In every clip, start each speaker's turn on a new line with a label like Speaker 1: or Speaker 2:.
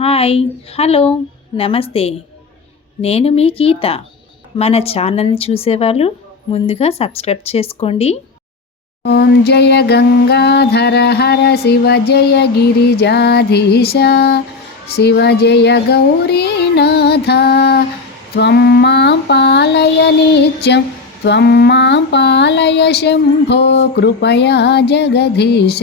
Speaker 1: Hi hello నమస్తే. నేను మీ గీత. మన ఛానల్ని చూసేవాళ్ళు ముందుగా సబ్స్క్రైబ్ చేసుకోండి.
Speaker 2: ఓం జయ గంగాధర హర శివ జయ గిరిజాధీశ శివ జయ గౌరీనాథ. త్వం మా పాలయ నిత్యం త్వం మా పాలయ శంభో కృపయా జగధీశ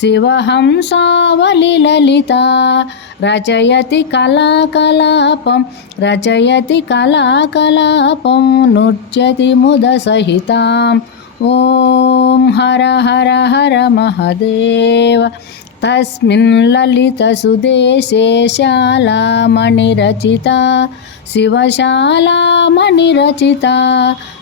Speaker 2: शिवहंसावलिललिता रचयति कलाकलापं रचयति कलाकलापं नृत्यति मुदसहिताम् ॐ हर हर हर महदेव तस्मिन् ललितसुदेशे शालामणिरचिता शिवशालामणिरचिता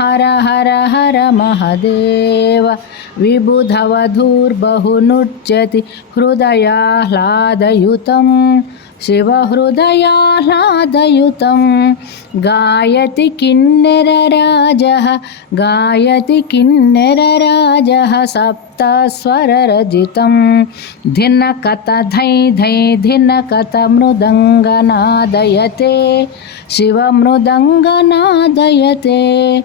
Speaker 2: हर हर हर महदेव। विबुधवधूर्बहुनुच्यति हृदयाह्लादयुतं। शिवहृदयाह्लादयुतं। गायति किन्नरराजः गायति किन्नरराजः सप्तस्वररजितं। धिनकतधै धै धिनकत मृदङ्गनादयते। शिवमृदङ्गनादयते।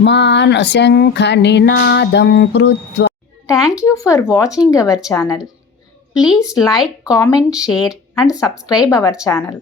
Speaker 2: మానశంఖనినాదం కృత్వ
Speaker 1: thank you for watching our channel please like comment share and subscribe our channel